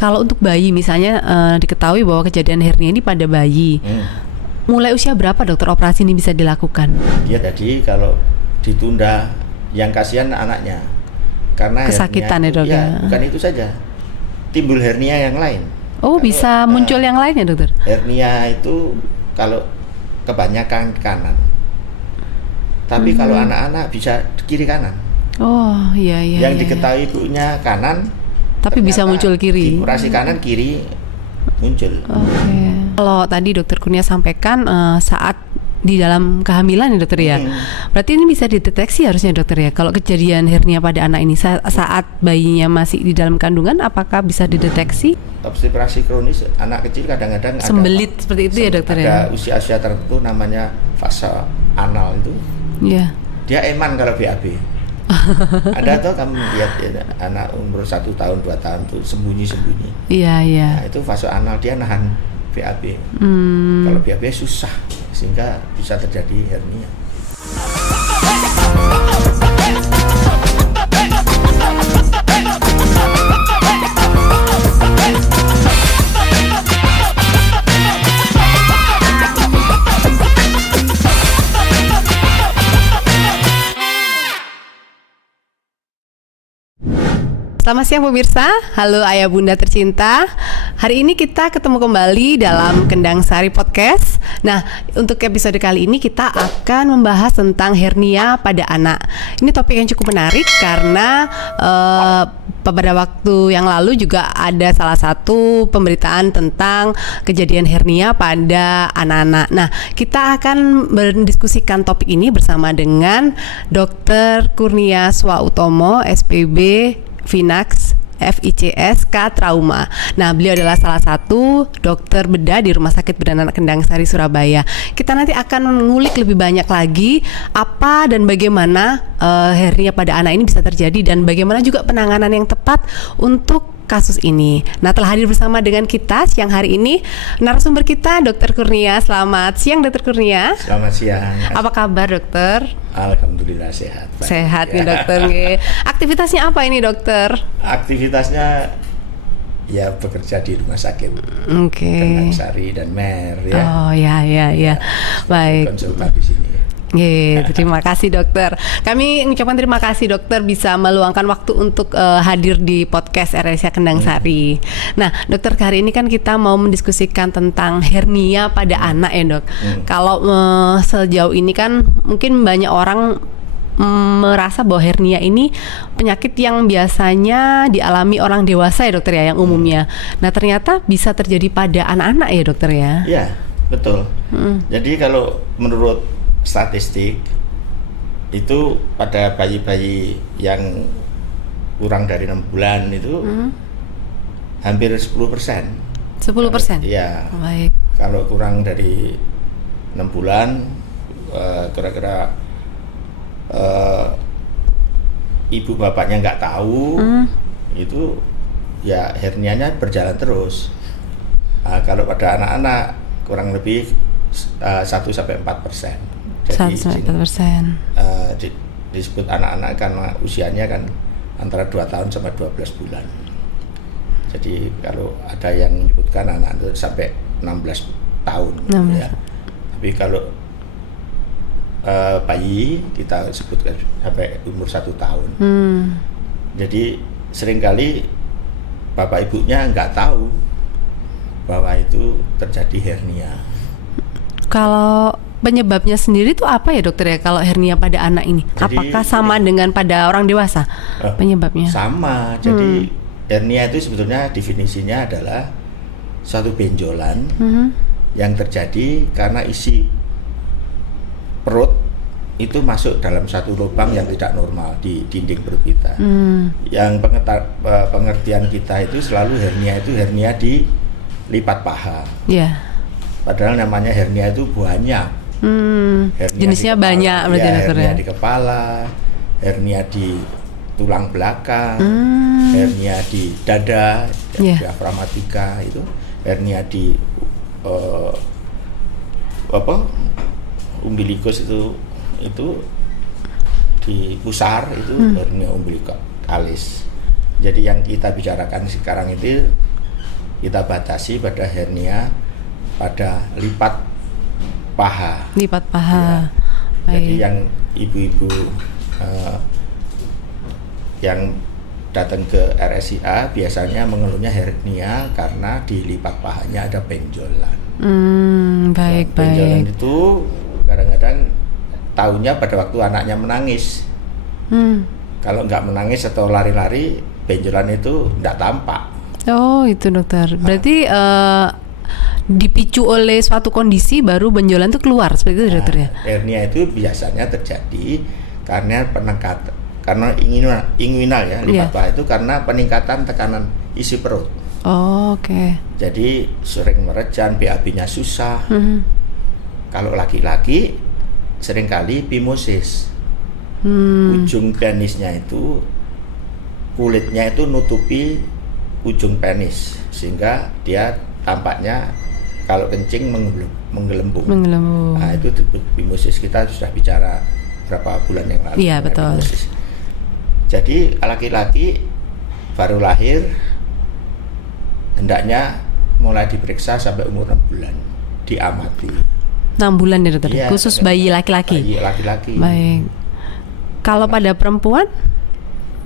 Kalau untuk bayi misalnya diketahui bahwa kejadian hernia ini pada bayi, mulai usia berapa dokter operasi ini bisa dilakukan? Dia tadi kalau ditunda, yang kasihan anaknya karena kesakitan ya dok ya. Bukan itu saja, timbul hernia yang lain. Oh kalau, bisa muncul yang lain ya dokter? Hernia itu kalau kebanyakan kanan, tapi kalau anak-anak bisa kiri kanan. Oh iya. Yang diketahui ibunya kanan, tapi bisa muncul kiri. Operasi kanan kiri muncul. Oke. Kalau tadi dokter Kurnia sampaikan saat di dalam kehamilan ya dokter ya. Berarti ini bisa dideteksi harusnya dokter ya. Kalau kejadian hernia pada anak ini saat bayinya masih di dalam kandungan, apakah bisa dideteksi? Obstruksi kronis anak kecil kadang-kadang sembelit seperti itu ya dokter ya. Ada usia-usia tertentu namanya fase anal itu. Iya. Dia eman kalau BAB. Ada atau kamu lihat ya, anak umur 1 tahun 2 tahun tuh sembunyi-sembunyi. Iya. Nah, itu fase anal, dia nahan BAB. Kalau BAB susah sehingga bisa terjadi hernia. Selamat siang pemirsa, halo ayah bunda tercinta. Hari ini kita ketemu kembali dalam Kendang Sari Podcast. Nah, untuk episode kali ini kita akan membahas tentang hernia pada anak. Ini topik yang cukup menarik karena pada waktu yang lalu juga ada salah satu pemberitaan tentang kejadian hernia pada anak-anak. Nah, kita akan mendiskusikan topik ini bersama dengan Dr. Kurnia Swautomo, SPB Finax FICS K Trauma. Nah, beliau adalah salah satu dokter bedah di Rumah Sakit Bedah Anak Kendang Sari Surabaya. Kita nanti akan mengulik lebih banyak lagi apa dan bagaimana hernia pada anak ini bisa terjadi dan bagaimana juga penanganan yang tepat untuk kasus ini. Nah, telah hadir bersama dengan kita siang hari ini narasumber kita Dr. Kurnia. Selamat siang Dr. Kurnia. Selamat siang. Apa kabar dokter? Alhamdulillah sehat. Sehat nih dokter. Aktivitasnya apa ini dokter? Aktivitasnya ya bekerja di rumah sakit Kendang Sari dan Mer ya. Oh ya. Baik. Konsultan di sini. Terima kasih dokter. Kami mengucapkan terima kasih dokter bisa meluangkan waktu untuk hadir di podcast RSA Kendang Sari. Nah dokter, hari ini kan kita mau mendiskusikan tentang hernia pada anak ya dok. Kalau sejauh ini kan mungkin banyak orang merasa bahwa hernia ini penyakit yang biasanya dialami orang dewasa ya dokter ya, yang umumnya. Nah ternyata bisa terjadi pada anak-anak ya dokter ya. Iya betul. Jadi kalau menurut statistik itu pada bayi-bayi yang kurang dari 6 bulan itu hampir 10%. 10%? Iya. Baik. Kalau kurang dari 6 bulan kira-kira ibu bapaknya nggak tahu, itu ya hernianya berjalan terus. Kalau pada anak-anak kurang lebih 1-4%. Jadi 1-4%. Disebut anak-anak karena usianya kan antara 2 tahun sampai 12 bulan. Jadi kalau ada yang menyebutkan anak itu sampai 16 tahun. Ya. Tapi kalau bayi kita sebutkan sampai umur 1 tahun. Jadi seringkali bapak ibunya nggak tahu bahwa itu terjadi hernia. Kalau penyebabnya sendiri itu apa ya dokter ya kalau hernia pada anak ini? Jadi, apakah sama dengan pada orang dewasa penyebabnya? Sama. Jadi hernia itu sebetulnya definisinya adalah suatu benjolan yang terjadi karena isi perut itu masuk dalam satu lubang yang tidak normal di dinding perut kita. Yang pengertian kita itu selalu hernia itu hernia di lipat paha. Padahal namanya hernia itu banyak. Jenisnya banyak berarti ya, dokter hernia ya. di kepala, hernia di tulang belakang, hernia di dada, diafragmatika itu, hernia di umbilikus itu di pusar itu hernia umbilikalis. Jadi yang kita bicarakan sekarang itu kita batasi pada hernia pada lipat paha. Lipat paha. Ya. Jadi Baik. yang ibu-ibu yang datang ke RSIA biasanya mengeluhnya hernia karena di lipat pahanya ada benjolan. Baik, Benjolan baik. itu kadang-kadang tahunya pada waktu anaknya menangis. Kalau nggak menangis atau lari-lari, benjolan itu nggak tampak. Oh, itu dokter. Berarti dipicu oleh suatu kondisi baru benjolan itu keluar seperti itu dokter ya? Hernia itu biasanya terjadi karena karena inguinal ya, lipat Iya. paha itu karena peningkatan tekanan isi perut. Oh, oke. Jadi sering merejan, BAB-nya susah. Kalau laki-laki seringkali phimosis. Ujung penisnya itu kulitnya itu nutupi ujung penis sehingga dia tampaknya kalau kencing menggelembung. Menggelembung. Nah, itu disebut phimosis. Kita sudah bicara berapa bulan yang lalu. Iya, mengenai betul. phimosis. Jadi laki-laki baru lahir hendaknya mulai diperiksa sampai umur 6 bulan, diamati. 6 bulan ya dokter? Iya, Khusus sampai bayi laki-laki? Bayi laki-laki. Baik. Kalau pada perempuan?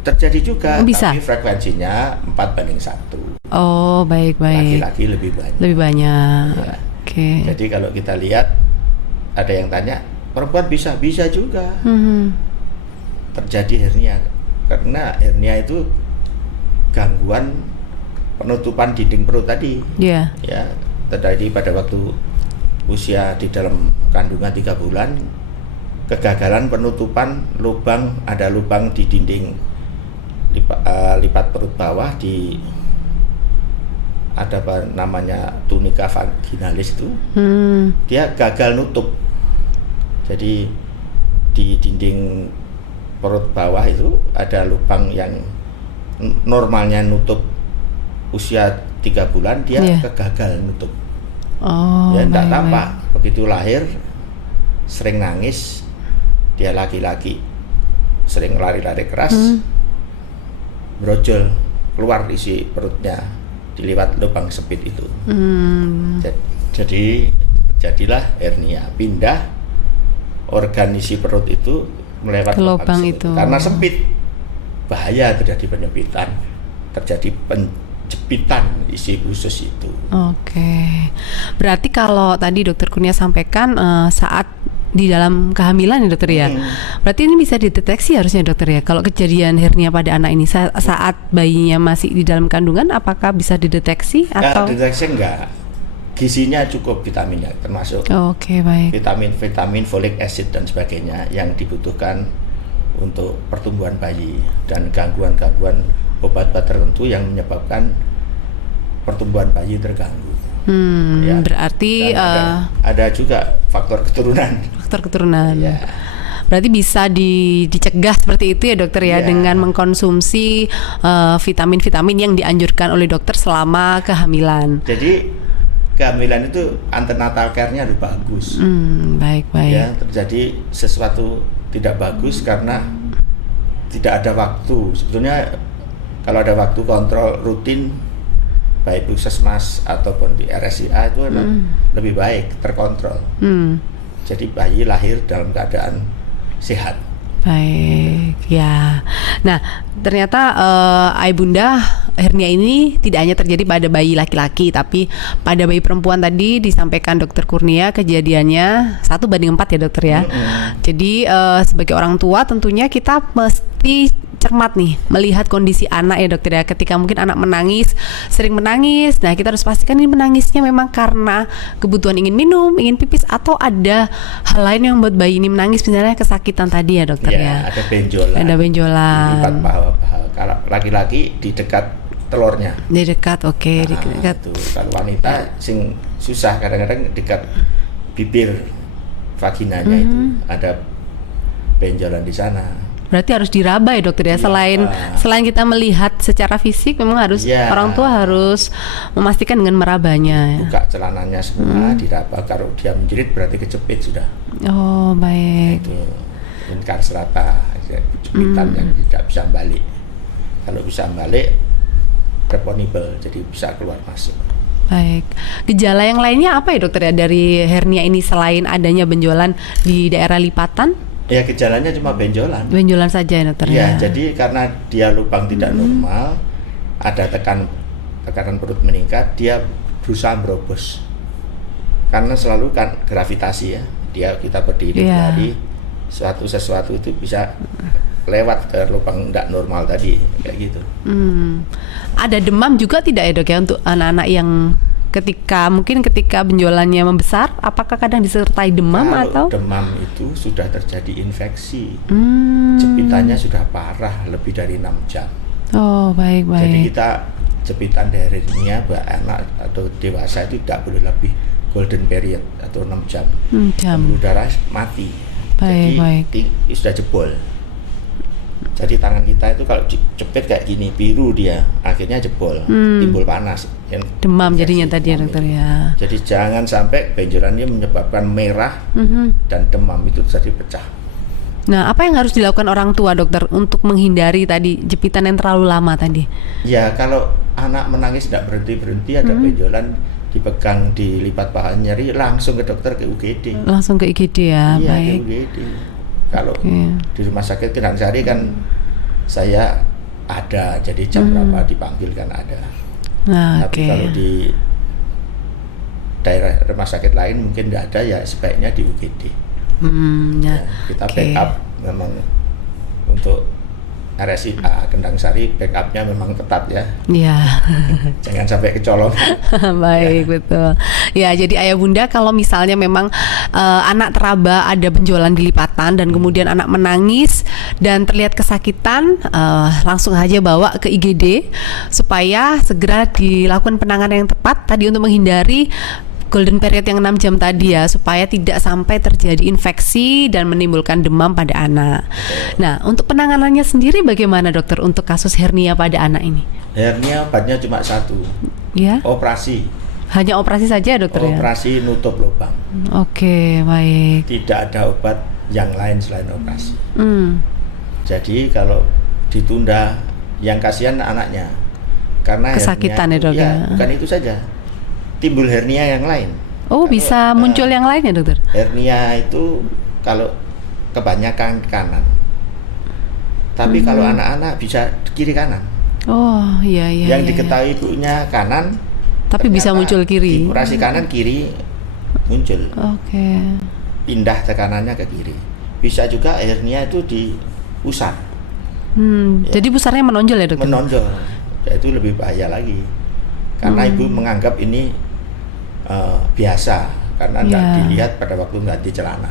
Terjadi juga, Bisa? tapi frekuensinya 4:1. Oh, baik-baik. Laki-laki lebih banyak. Lebih banyak. Ya. Oke. Jadi kalau kita lihat, ada yang tanya, perempuan bisa juga terjadi hernia. Karena hernia itu gangguan penutupan dinding perut tadi. Iya. Ya, terjadi pada waktu usia di dalam kandungan 3 bulan, kegagalan penutupan ada lubang di dinding lipat perut bawah ada apa namanya tunika vaginalis itu, dia gagal nutup. Jadi di dinding perut bawah itu ada lubang yang normalnya nutup usia 3 bulan, dia kegagal nutup. Oh, Ya tidak baik, tampak. Begitu lahir sering nangis, dia laki-laki sering lari-lari keras, brojol keluar isi perutnya diliwat lubang sempit itu. Jadi terjadilah hernia, pindah organ isi perut itu melewat ke lubang tersebut. itu. Karena sempit, bahaya terjadi penyempitan, terjadi penjepitan isi usus itu. Oke. Berarti kalau tadi dokter Kurnia sampaikan saat di dalam kehamilan ya dokter ya. Berarti ini bisa dideteksi harusnya dokter ya. Kalau kejadian hernia pada anak ini saat bayinya masih di dalam kandungan, apakah bisa dideteksi atau? Deteksi enggak. Gizinya cukup, vitaminnya termasuk Oke, baik. vitamin, folic acid dan sebagainya yang dibutuhkan untuk pertumbuhan bayi dan gangguan-gangguan obat-obat tertentu yang menyebabkan pertumbuhan bayi terganggu. Ya. Berarti Dan ada juga faktor keturunan. faktor keturunan. Ya. Berarti bisa dicegah seperti itu ya dokter ya, Ya. dengan mengkonsumsi vitamin-vitamin yang dianjurkan oleh dokter selama kehamilan. Jadi kehamilan itu antenatal care-nya harus bagus. Baik. Ya, terjadi sesuatu tidak bagus karena tidak ada waktu. Sebetulnya kalau ada waktu kontrol rutin baik puskesmas ataupun di RSIA itu lebih baik terkontrol. Jadi bayi lahir dalam keadaan sehat. Baik, ya. Nah, ternyata Ayah Bunda, hernia ini tidak hanya terjadi pada bayi laki-laki, tapi pada bayi perempuan tadi disampaikan dokter Kurnia kejadiannya 1:4 ya dokter ya. Jadi sebagai orang tua tentunya kita mesti cermat nih melihat kondisi anak ya dokter ya. Ketika mungkin anak sering menangis, nah kita harus pastikan ini menangisnya memang karena kebutuhan ingin minum, ingin pipis, atau ada hal lain yang membuat bayi ini menangis, misalnya kesakitan tadi ya dokter ya. Ada benjolan. Ada benjolan. Di lipat paha. Kalau laki-laki di dekat telurnya. Di dekat, oke, di Nah, dekat. itu. Kalau wanita sing susah kadang-kadang dekat bibir vaginanya itu ada benjolan di sana. Berarti harus diraba ya dokter ya. Selain kita melihat secara fisik, memang harus orang tua harus memastikan dengan merabanya. Buka celananya semua, diraba. Kalau dia menjerit berarti kejepit sudah. Oh, baik. Itu incarcerata, kejepitan yang tidak bisa balik. Kalau bisa balik deponibel, jadi bisa keluar masuk. Baik. Gejala yang lainnya apa ya dokter ya dari hernia ini selain adanya benjolan di daerah lipatan? Ya gejalanya cuma benjolan. Benjolan saja ya dokter Ya, ya. jadi karena dia lubang tidak normal, ada tekanan perut meningkat, dia berusaha merobos. Karena selalu kan gravitasi ya, kita berdiri berlari, sesuatu itu bisa lewat ke lubang tidak normal tadi, kayak gitu. Ada demam juga tidak ya dok ya untuk anak-anak yang ketika benjolannya membesar, apakah kadang disertai demam Kalau atau? demam itu sudah terjadi infeksi, jepitannya sudah parah lebih dari 6 jam. Oh baik. Jadi kita jepitan dari hernia buat anak atau dewasa itu tidak boleh lebih golden period atau 6 jam. Pembuluh darah mati. Jadi sudah jebol. Jadi tangan kita itu kalau jepit kayak gini biru dia, akhirnya jebol, timbul panas. Demam jadinya tadi ya dokter ya. Jadi jangan sampai benjolan ini menyebabkan merah dan demam itu jadi pecah. Nah, apa yang harus dilakukan orang tua dokter untuk menghindari tadi jepitan yang terlalu lama tadi? Ya kalau anak menangis tidak berhenti ada benjolan dipegang, dilipat paha nyeri, langsung ke dokter, ke UGD. Langsung ke IGD ya, iya, baik. ke UGD. Kalau di rumah sakit Kendang Sari kan saya ada, jadi jam berapa dipanggil kan ada. Tapi kalau di daerah rumah sakit lain mungkin tidak ada, ya sebaiknya di UGD. Kita backup memang untuk RSIA Kendang Sari, backupnya memang ketat ya. Iya. Jangan sampai kecolongan. Baik, betul. Ya, jadi ayah bunda kalau misalnya memang anak teraba ada benjolan di lipatan dan kemudian anak menangis dan terlihat kesakitan, langsung aja bawa ke IGD supaya segera dilakukan penanganan yang tepat tadi untuk menghindari golden period yang 6 jam tadi ya, supaya tidak sampai terjadi infeksi dan menimbulkan demam pada anak. Nah, untuk penanganannya sendiri bagaimana dokter untuk kasus hernia pada anak ini? Hernia obatnya cuma satu, ya. Operasi. Hanya operasi saja dokter ya? Operasi nutup lubang. Oke, baik. Tidak ada obat yang lain selain operasi. Jadi kalau ditunda, yang kasihan anaknya, karena kesakitan ya dok ya? Bukan itu saja, timbul hernia yang lain. Oh, kalau, bisa muncul yang lain ya dokter? Hernia itu kalau kebanyakan kanan, tapi kalau anak-anak bisa kiri kanan. Oh iya. Yang diketahui ibunya kanan, tapi bisa muncul kiri. Operasi kanan kiri muncul. Oke. Pindah tekanannya ke kiri. Bisa juga hernia itu di pusar. Jadi pusarnya menonjol ya dokter? Menonjol, ya itu lebih bahaya lagi. Karena ibu menganggap ini biasa, karena tidak dilihat pada waktu ganti celana.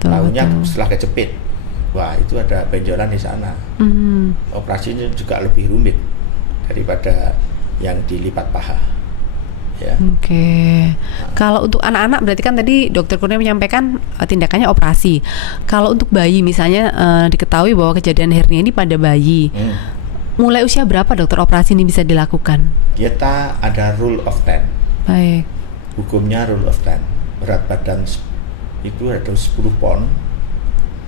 Tahunya setelah kejepit, wah itu ada benjolan di sana. Operasinya juga lebih rumit daripada yang dilipat paha. Ya. Oke. Kalau untuk anak-anak berarti kan tadi dokter Kurnia menyampaikan tindakannya operasi. Kalau untuk bayi misalnya diketahui bahwa kejadian hernia ini pada bayi. Mulai usia berapa dokter operasi ini bisa dilakukan? Kita ada rule of 10. Baik. Hukumnya rule of 10. Berat badan itu ada 10 pon,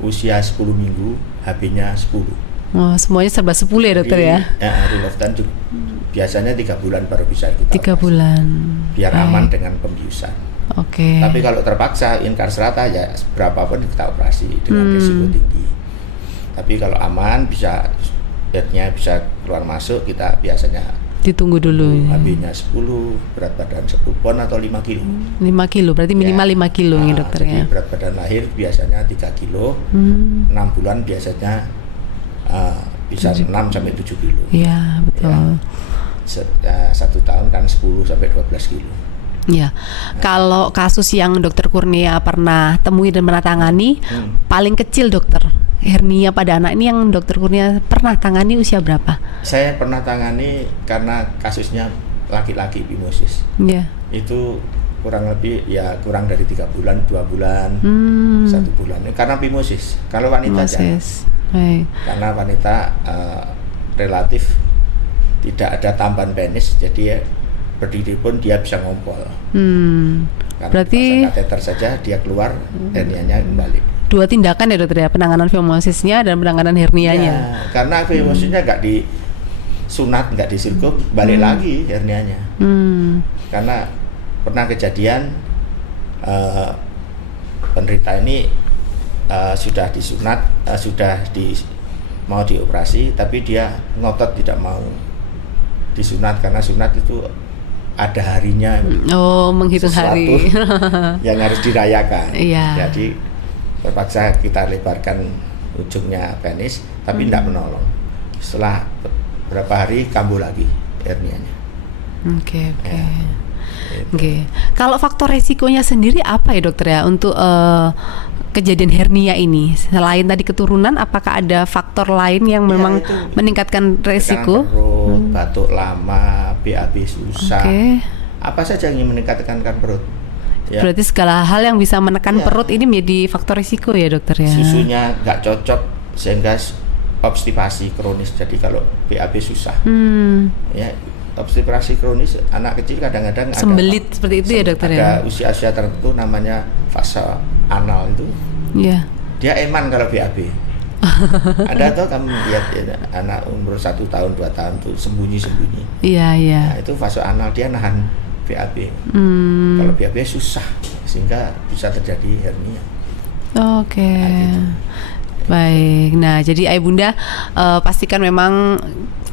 usia 10 minggu, HB-nya 10. Oh, semuanya serba 10 ya dokter ya? Rule of 10 biasanya 3 bulan baru bisa kita 3 operasi. bulan. Biar aman dengan pembiusan. Oke. Tapi kalau terpaksa inkarserata ya berapapun kita operasi dengan risiko tinggi. Tapi kalau aman bisa bednya bisa keluar masuk, kita biasanya ditunggu dulu. HB-nya 10, berat badan 10 pon atau 5 kilo. 5 kilo, berarti minimal 5 kilo ya dokter jadi ya. Berat badan lahir biasanya 3 kilo, 6 bulan biasanya bisa 6 sampai 7 kilo. Iya, betul. Ya, 1 tahun kan 10 sampai 12 kilo. Ya, kalau kasus yang dokter Kurnia pernah temui dan pernah tangani, paling kecil dokter hernia pada anak ini yang dokter Kurnia pernah tangani usia berapa? Saya pernah tangani karena kasusnya laki-laki pimosis. Iya. Itu kurang lebih ya kurang dari 3 bulan, 2 bulan, 1 bulan. Karena pimosis. Kalau wanita jangan. Karena wanita relatif tidak ada tambahan penis, jadi ya berdiri pun dia bisa ngompol. Berarti kateter saja dia keluar, hernianya kembali. 2 tindakan ya dokter ya, penanganan fimosisnya dan penanganan hernianya. Ya, karena fimosisnya nggak sunat nggak disilkup, balik lagi hernianya. Karena pernah kejadian penderita ini sudah disunat, mau dioperasi, tapi dia ngotot tidak mau disunat karena sunat itu ada harinya. Menghitung hari. Yang harus dirayakan. Iya. Jadi terpaksa kita lebarkan ujungnya penis, tapi tidak menolong. Setelah beberapa hari kambuh lagi hernianya. Oke. Gitu. Kalau faktor resikonya sendiri apa ya dokter ya untuk kejadian hernia ini? Selain tadi keturunan, apakah ada faktor lain yang memang meningkatkan resiko? Tekanan perut, batuk lama, BAB susah. Apa saja yang meningkatkan perut? Ya. Berarti segala hal yang bisa menekan perut ini menjadi faktor risiko ya dokter ya? Susunya nggak cocok sehingga obstipasi kronis. Jadi kalau BAB susah, ya obstipasi kronis anak kecil kadang-kadang sembelit seperti itu ya dokter ya? Ada usia-usia tertentu namanya fase anal itu. Iya. Dia eman kalau BAB. Ada tuh kamu lihat ya, anak umur 1 tahun 2 tahun tuh sembunyi-sembunyi. Iya. Nah, itu fase anal dia nahan BAB. Kalau BAB susah sehingga bisa terjadi hernia. Oke. Nah, gitu. Baik. Nah, jadi Ayah Bunda pastikan memang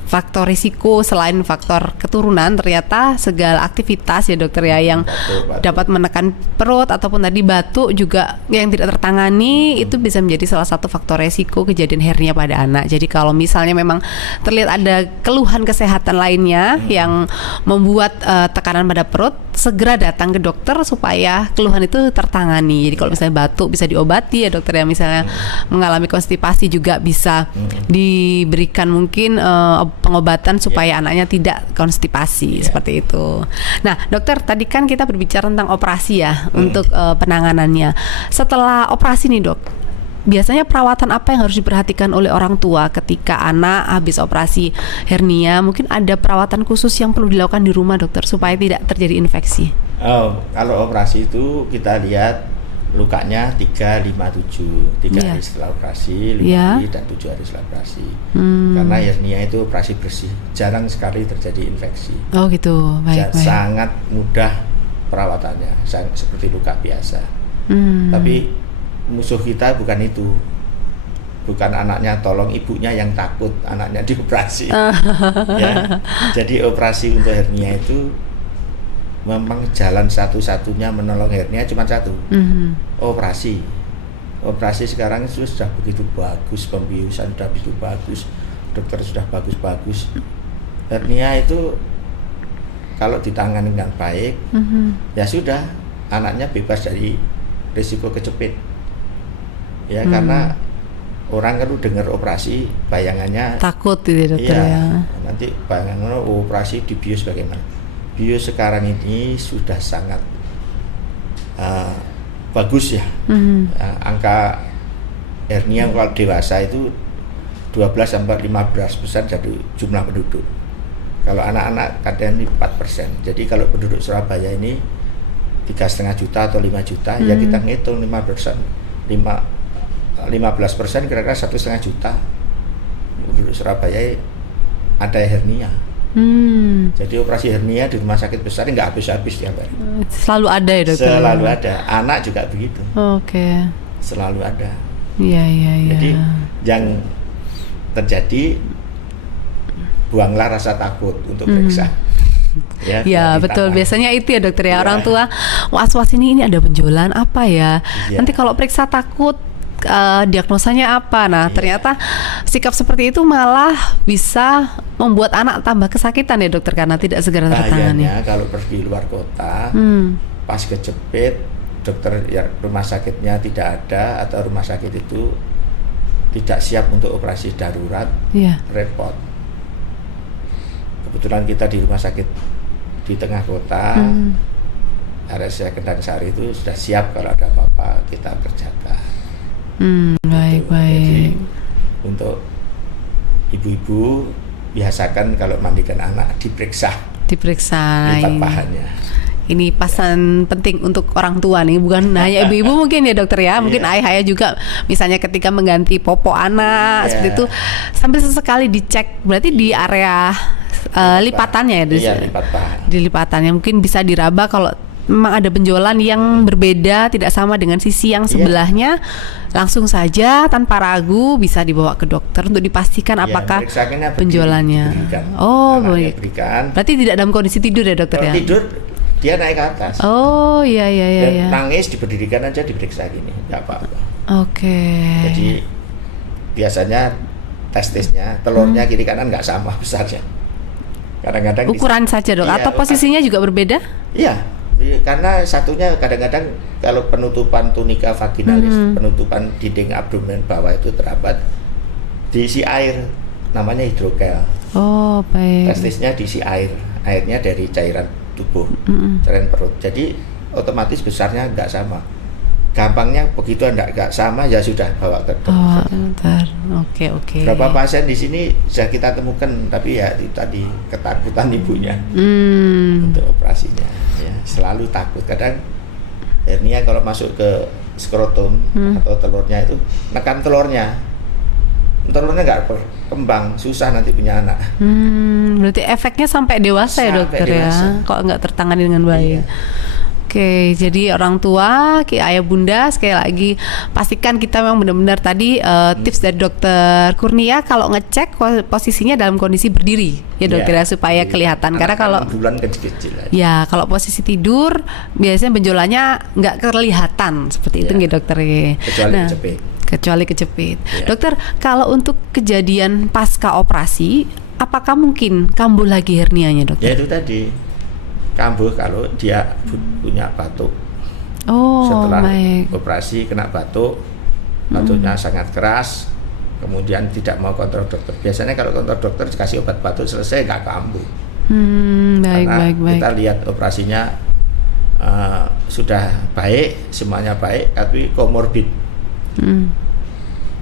faktor risiko selain faktor keturunan, ternyata segala aktivitas ya dokter ya yang batuk. dapat menekan perut ataupun tadi batuk juga yang tidak tertangani itu bisa menjadi salah satu faktor risiko kejadian hernia pada anak. Jadi kalau misalnya memang terlihat ada keluhan kesehatan lainnya yang membuat tekanan pada perut, segera datang ke dokter supaya keluhan itu tertangani. Jadi kalau misalnya batuk bisa diobati ya dokter ya, misalnya mengalami konstipasi juga bisa diberikan mungkin pengobatan supaya anaknya tidak konstipasi seperti itu. Nah, dokter tadi kan kita berbicara tentang operasi ya untuk penanganannya. Setelah operasi nih dok, biasanya perawatan apa yang harus diperhatikan oleh orang tua ketika anak habis operasi hernia? Mungkin ada perawatan khusus yang perlu dilakukan di rumah dokter supaya tidak terjadi infeksi. Kalau operasi itu kita lihat lukanya 3, 5, 7 3 hari setelah operasi, 5 hari dan 7 hari setelah operasi. Karena hernia itu operasi bersih, jarang sekali terjadi infeksi. Oh gitu, baik. Sangat mudah perawatannya, seperti luka biasa. Tapi musuh kita bukan itu, bukan anaknya, tolong ibunya yang takut anaknya dioperasi. Ya, jadi operasi untuk hernia itu memang jalan satu-satunya menolong hernia cuma satu, operasi. Operasi sekarang itu sudah begitu bagus, pembiusan sudah begitu bagus, dokter sudah bagus-bagus. Hernia itu kalau ditangani dengan baik, ya sudah, anaknya bebas dari risiko kejepit. Ya karena orang kan dengar operasi bayangannya takut gitu dokter ya. Nanti bayangannya operasi dibius bagaimana? Bius sekarang ini sudah sangat bagus ya. Angka hernia kalau dewasa itu 12-15% dari jumlah penduduk. Kalau anak-anak kadang ini 4%. Jadi kalau penduduk Surabaya ini 3,5 juta atau 5 juta, ya kita ngitung 15% kira-kira 1,5 juta penduduk Surabaya ada hernia. Jadi operasi hernia di rumah sakit besar nggak habis-habis tiap hari. Selalu ada ya dokter? Selalu ada. Anak juga begitu. Oke. Selalu ada. Iya. Jadi yang terjadi, buanglah rasa takut untuk periksa. Ya betul, biasanya itu ya dokter ya, orang tua was-was ini ada benjolan apa ya. Nanti kalau periksa takut diagnosanya apa. Nah ternyata sikap seperti itu malah bisa membuat anak tambah kesakitan ya dokter karena tidak segera tertangani. Bahayanya kalau pergi luar kota, pas kejepit, dokter ya rumah sakitnya tidak ada atau rumah sakit itu tidak siap untuk operasi darurat, repot. Kebetulan kita di rumah sakit di tengah kota, RSCA Kendang Sari itu sudah siap kalau ada apa-apa kita kerjakan. Baik. Jadi untuk ibu-ibu biasakan kalau mandikan anak diperiksa lipat pahannya. ini pesan penting untuk orang tua nih, bukan hanya ibu-ibu mungkin ya dokter ya, mungkin ayah-ayah juga misalnya ketika mengganti popok anak seperti itu sambil sesekali dicek, berarti di area lipatannya ya, di lipatannya mungkin bisa diraba kalau memang ada benjolan yang berbeda, tidak sama dengan sisi yang sebelahnya, langsung saja tanpa ragu bisa dibawa ke dokter untuk dipastikan apakah benjolannya. Berarti tidak dalam kondisi tidur ya dokter ya? Tidur dia naik ke atas. Oh iya. Dan nangis diberdirikan aja diperiksa gini, nggak apa-apa. Jadi biasanya testisnya telurnya kiri kanan nggak sama besarnya. Kadang-kadang ukuran saja dok, atau posisinya juga berbeda? Iya. Karena satunya kadang-kadang kalau penutupan tunika vaginalis, penutupan dinding abdomen bawah itu terabat, diisi air, namanya hidrokel. Oh baik. Testisnya diisi air, airnya dari cairan tubuh, cairan perut. Jadi otomatis besarnya nggak sama. Gampangnya begitu nggak sama ya sudah bawa ke dokter. Oke. Berapa pasien di sini sudah kita temukan, tapi ya itu tadi ketakutan ibunya untuk operasinya. Ya, selalu takut. Kadang hernia kalau masuk ke skrotum atau telurnya itu nekan telurnya nggak berkembang, susah nanti punya anak. Berarti efeknya sampai dewasa ya dokter ya, kalau nggak tertangani dengan baik. Oke, jadi orang tua, ayah bunda sekali lagi pastikan kita memang benar-benar tadi tips dari dokter Kurnia kalau ngecek posisinya dalam kondisi berdiri ya dokter ya, supaya kelihatan. Karena kalau bulan kecil-kecil ya kalau posisi tidur biasanya benjolannya nggak kelihatan seperti itu nggih dokter. Kecuali kejepit. Dokter, kalau untuk kejadian pasca operasi, apakah mungkin kambuh lagi hernianya dokter? Ya itu tadi. Kambuh kalau dia punya batuk. Setelah operasi kena batuk, batuknya sangat keras, kemudian tidak mau kontrol dokter. Biasanya kalau kontrol dokter dikasih obat batuk selesai nggak kambuh. Karena kita lihat operasinya sudah baik, semuanya baik, tapi komorbid.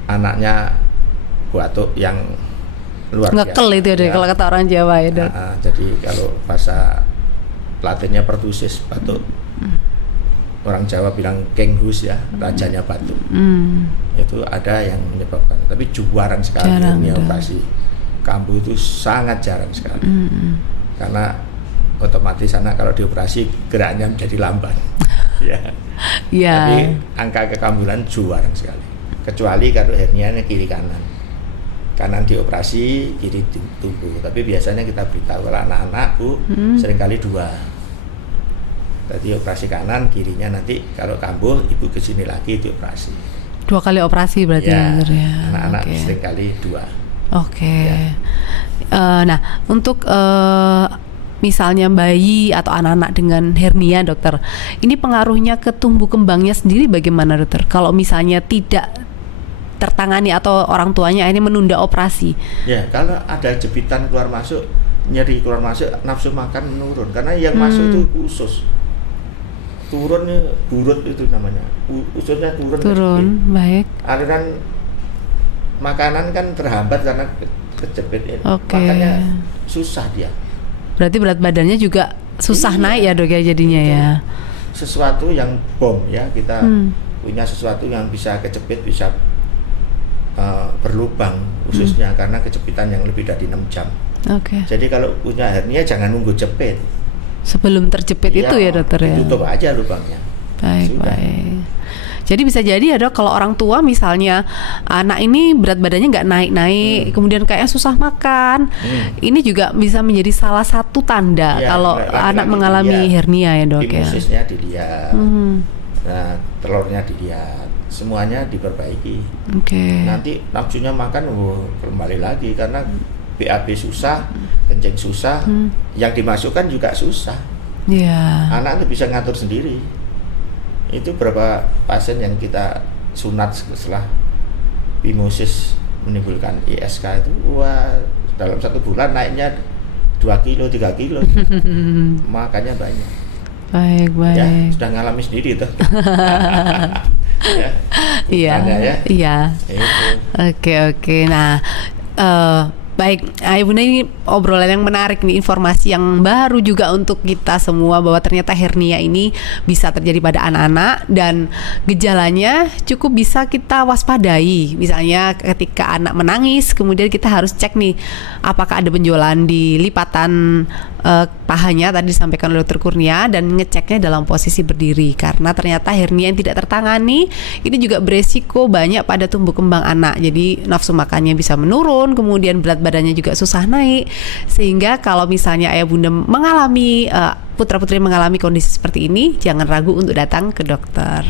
Anaknya batuk yang luar biasa. Ngekel itu ya, kalau kata orang Jawa ya dok. Jadi kalau bahasa Latinnya pertussis, batuk. Orang Jawa bilang kenghus ya, rajanya batuk. Itu ada yang menyebabkan, tapi jarang sekali ini operasi kambuh itu sangat jarang sekali. Karena otomatis anak kalau dioperasi geraknya menjadi lamban. Tapi angka kekambuhan jarang sekali. Kecuali kalau hernianya kiri kanan dioperasi, kiri tumbuh. Tapi biasanya kita beritahu kalau anak-anak Bu seringkali dua. Tadi operasi kanan, kirinya nanti kalau kambuh ibu kesini lagi dioperasi. 2 kali operasi berarti ya? Anak-anak seringkali 2. Nah untuk misalnya bayi atau anak-anak dengan hernia dokter, ini pengaruhnya ke tumbuh kembangnya sendiri bagaimana dokter? Kalau misalnya tidak tertangani atau orang tuanya ini menunda operasi. Ya, kalau ada jepitan keluar masuk, nyeri keluar masuk, nafsu makan menurun karena yang masuk itu usus. Turun burut itu namanya. Ususnya turun. Baik. Aliran makanan kan terhambat karena kejepit ini. Makanya susah dia. Berarti berat badannya juga susah naik ya dok ya jadinya ya. Sesuatu yang bom ya, kita punya sesuatu yang bisa kejepit, bisa berlubang ususnya karena kejepitan yang lebih dari 6 jam. Jadi kalau punya hernia jangan nunggu jepit. Sebelum terjepit itu ya dokter ya. Tutup aja lubangnya. Baik. Jadi bisa jadi ya dok, kalau orang tua misalnya anak ini berat badannya nggak naik-naik, kemudian kayaknya susah makan, ini juga bisa menjadi salah satu tanda kalau anak mengalami hernia ya dok ya. Ususnya dilihat, nah telurnya dilihat, semuanya diperbaiki. Nanti nafsunya makan kembali lagi karena BAB susah, kencing susah, yang dimasukkan juga susah. Anak itu bisa ngatur sendiri. Itu berapa pasien yang kita sunat setelah pimosis menimbulkan ISK itu, dalam 1 bulan naiknya 2 kilo, 3 kilo, makannya banyak. Baik. Ya, sudah ngalami sendiri tuh. Iya. Oke. Nah. Baik, Ayah Bunda, ini obrolan yang menarik nih, informasi yang baru juga untuk kita semua bahwa ternyata hernia ini bisa terjadi pada anak-anak dan gejalanya cukup bisa kita waspadai. Misalnya ketika anak menangis, kemudian kita harus cek nih apakah ada benjolan di lipatan pahanya tadi disampaikan oleh Dr. Kurnia, dan ngeceknya dalam posisi berdiri karena ternyata hernia yang tidak tertangani ini juga beresiko banyak pada tumbuh kembang anak. Jadi nafsu makannya bisa menurun, kemudian berat badannya juga susah naik, sehingga kalau misalnya ayah bunda mengalami putra-putri mengalami kondisi seperti ini, jangan ragu untuk datang ke dokter.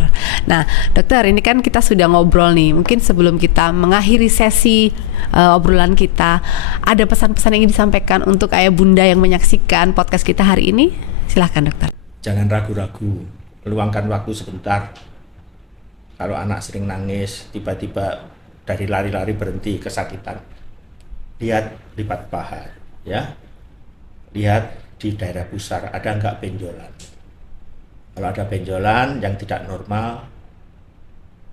Nah, dokter, ini kan kita sudah ngobrol nih. Mungkin sebelum kita mengakhiri sesi obrolan kita, ada pesan-pesan yang ingin disampaikan untuk ayah bunda yang menyaksikan podcast kita hari ini? Silahkan, dokter. Jangan ragu-ragu, luangkan waktu sebentar. Kalau anak sering nangis, tiba-tiba dari lari-lari berhenti kesakitan, lihat lipat paha, ya. Lihat di daerah pusar ada enggak benjolan. Kalau ada benjolan yang tidak normal,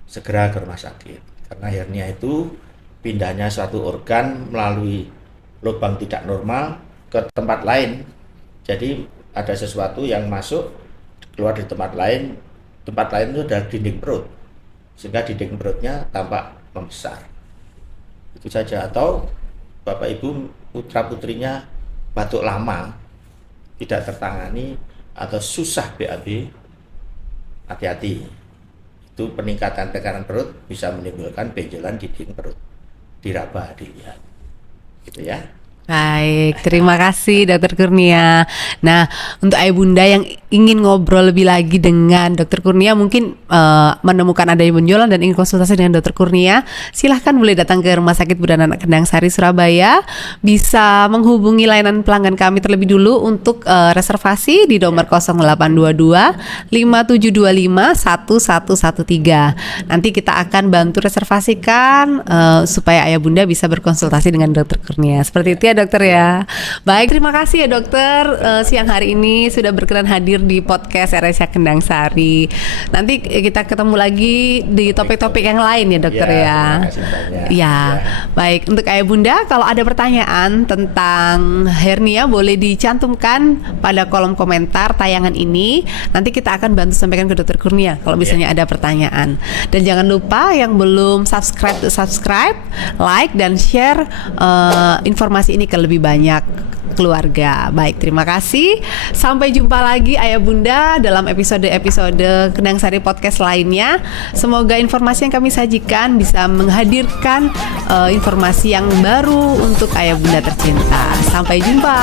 segera ke rumah sakit. Karena hernia itu pindahnya suatu organ melalui lubang tidak normal ke tempat lain. Jadi ada sesuatu yang masuk keluar di tempat lain itu adalah dinding perut, sehingga dinding perutnya tampak membesar. Itu saja. Atau bapak ibu putra putrinya batuk lama tidak tertangani atau susah BAB, hati-hati. Itu peningkatan tekanan perut bisa menimbulkan benjolan di dinding perut. Diraba, dilihat. Gitu ya. Baik, terima kasih Dr. Kurnia. Nah, untuk ayah bunda yang ingin ngobrol lebih lagi dengan Dr. Kurnia, mungkin menemukan adanya benjolan dan ingin konsultasi dengan Dr. Kurnia, silahkan boleh datang ke Rumah Sakit Bunda Anak Kendang Sari, Surabaya. Bisa menghubungi layanan pelanggan kami terlebih dulu untuk reservasi di nomor 0822 5725 1113. Nanti kita akan bantu reservasikan supaya ayah bunda bisa berkonsultasi dengan Dr. Kurnia. Seperti itu ya, dokter ya. Baik, terima kasih ya dokter, siang hari ini sudah berkenan hadir di podcast RSA Kendang Sari. Nanti kita ketemu lagi di topik-topik yang lain ya dokter ya. Ya, baik. Untuk ayah bunda, kalau ada pertanyaan tentang hernia boleh dicantumkan pada kolom komentar tayangan ini. Nanti kita akan bantu sampaikan ke dokter Kurnia kalau misalnya ada pertanyaan. Dan jangan lupa yang belum subscribe, like dan share informasi ini ke lebih banyak keluarga. Baik, terima kasih. Sampai jumpa lagi ayah bunda dalam episode-episode Kendang Sari Podcast lainnya. Semoga informasi yang kami sajikan bisa menghadirkan informasi yang baru untuk ayah bunda tercinta. Sampai jumpa.